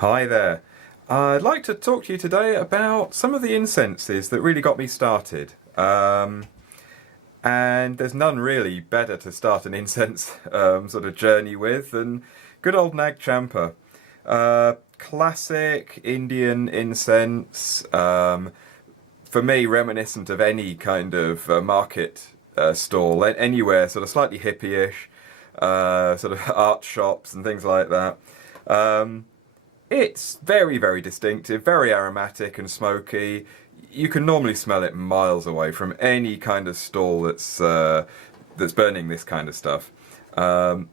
Hi there. I'd like to talk to you today about some of the incenses that really got me started. And there's none really better to start an incense sort of journey with than good old Champa. Classic Indian incense, for me reminiscent of any kind of market stall, anywhere sort of slightly hippie-ish, sort of art shops and things like that. It's very, very distinctive, very aromatic and smoky. You can normally smell it miles away from any kind of stall that's burning this kind of stuff. Don't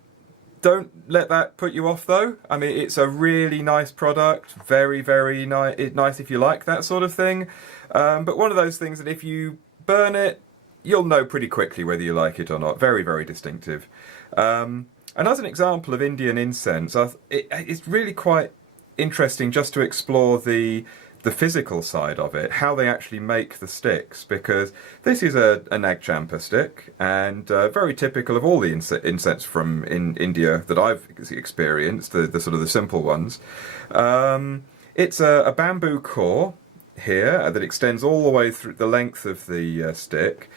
let that put you off, though. I mean, it's a really nice product, very, very nice if you like that sort of thing. But one of those things that if you burn it, you'll know pretty quickly whether you like it or not. Very, very distinctive. And as an example of Indian incense, it's really quite interesting just to explore the physical side of it, how they actually make the sticks, because this is a Champa stick, and very typical of all the incense from in India that I've experienced, the sort of the simple ones. It's a bamboo core here that extends all the way through the length of the stick,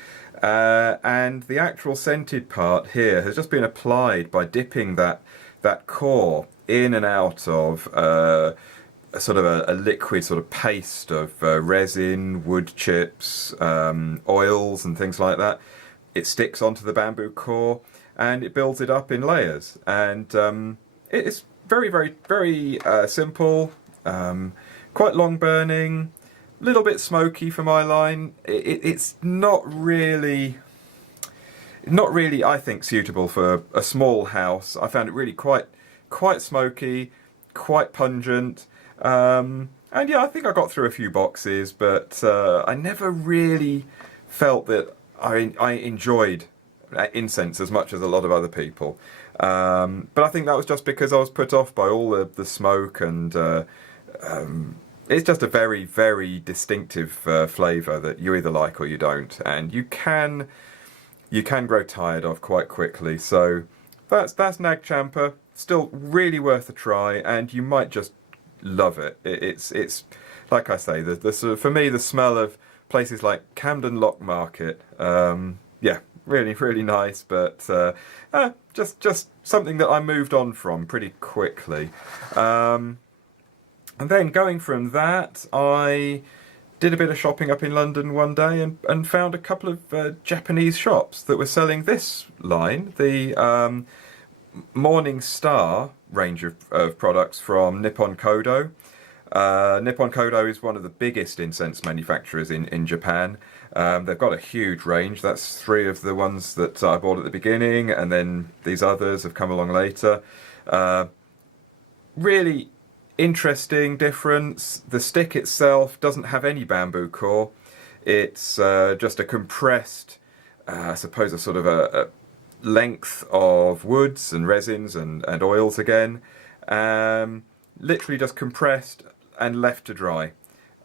and the actual scented part here has just been applied by dipping that core in and out of a liquid sort of paste of resin, wood chips, oils and things like that. It sticks onto the bamboo core and it builds it up in layers. And it's very, very, very simple, quite long burning, a little bit smoky for my line. It's not really, I think, suitable for a small house. I found it really quite smoky, quite pungent. And yeah, I think I got through a few boxes, but I never really felt that I enjoyed incense as much as a lot of other people. But I think that was just because I was put off by all the smoke, and it's just a very, very distinctive flavour that you either like or you don't, and you can grow tired of quite quickly. So that's Champa. Still really worth a try, and you might just love it. It's like I say, the sort of, for me, the smell of places like Camden Lock Market. Yeah, really, really nice, but just something that I moved on from pretty quickly. And then going from that, I did a bit of shopping up in London one day and found a couple of Japanese shops that were selling this line, the Morning Star range of products from Nippon Kodo. Nippon Kodo is one of the biggest incense manufacturers in Japan. They've got a huge range. That's 3 of the ones that I bought at the beginning, and then these others have come along later. Really interesting difference. The stick itself doesn't have any bamboo core. It's just a compressed, I suppose, a sort of a length of woods and resins and oils again, literally just compressed and left to dry.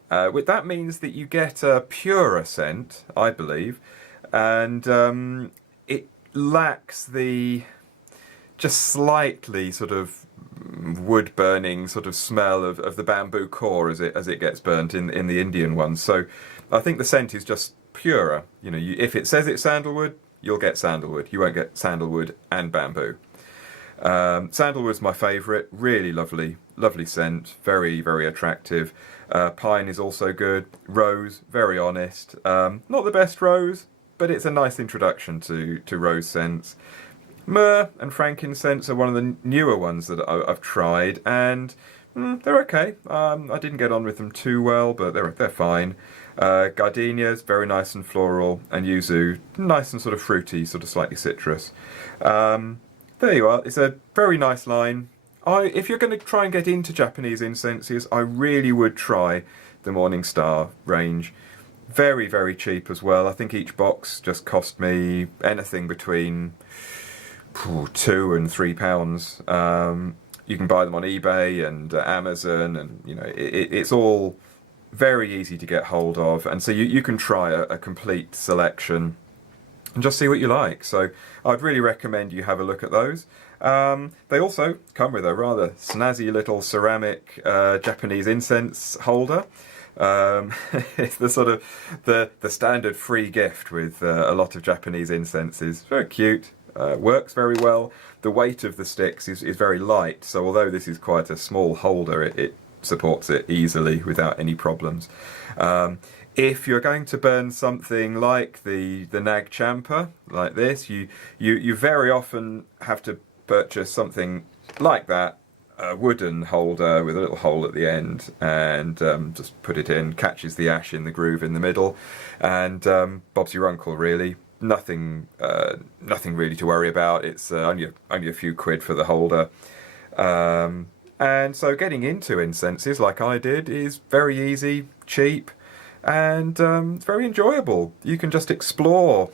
That means that you get a purer scent, I believe, and it lacks the just slightly sort of wood burning sort of smell of the bamboo core as it gets burnt in the Indian ones. So I think the scent is just purer. You know, if it says it's sandalwood, you'll get sandalwood. You won't get sandalwood and bamboo. Sandalwood's my favourite. Really lovely scent. Very, very attractive. Pine is also good. Rose, very honest. Not the best rose, but it's a nice introduction to rose scents. Myrrh and frankincense are one of the newer ones that I've tried, and they're okay. I didn't get on with them too well, but they're fine. Gardenias, very nice and floral, and yuzu, nice and sort of fruity, sort of slightly citrus. There you are. It's a very nice line. If you're going to try and get into Japanese incenses, I really would try the Morning Star range. Very, very cheap as well. I think each box just cost me anything between £2 and £3. You can buy them on eBay and Amazon, and you know it's all very easy to get hold of, and so you can try a complete selection and just see what you like. So I'd really recommend you have a look at those. They also come with a rather snazzy little ceramic Japanese incense holder. It's the sort of the standard free gift with a lot of Japanese incenses. Very cute, works very well. The weight of the sticks is very light, so although this is quite a small holder, it supports it easily without any problems. If you're going to burn something like the Nag Champa, like this, you very often have to purchase something like that, a wooden holder with a little hole at the end, and just put it in, catches the ash in the groove in the middle, and Bob's your uncle, really. Nothing really to worry about. It's only a few quid for the holder. And so getting into incenses like I did is very easy, cheap, and it's very enjoyable. You can just explore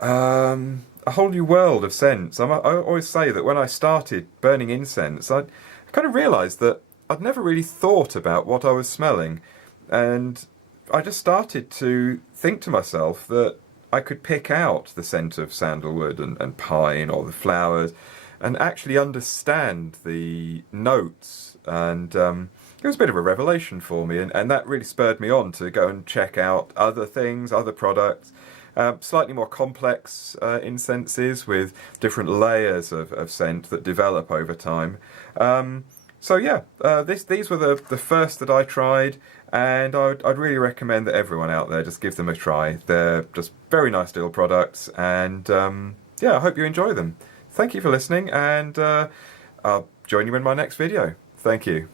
a whole new world of scents. I always say that when I started burning incense, I kind of realised that I'd never really thought about what I was smelling, and I just started to think to myself that I could pick out the scent of sandalwood and pine or the flowers and actually understand the notes, and it was a bit of a revelation for me, and that really spurred me on to go and check out other things, other products, slightly more complex incenses with different layers of scent that develop over time. So yeah, these were the first that I tried, and I'd really recommend that everyone out there just give them a try. They're just very nice little products, and yeah, I hope you enjoy them. Thank you for listening, and I'll join you in my next video. Thank you.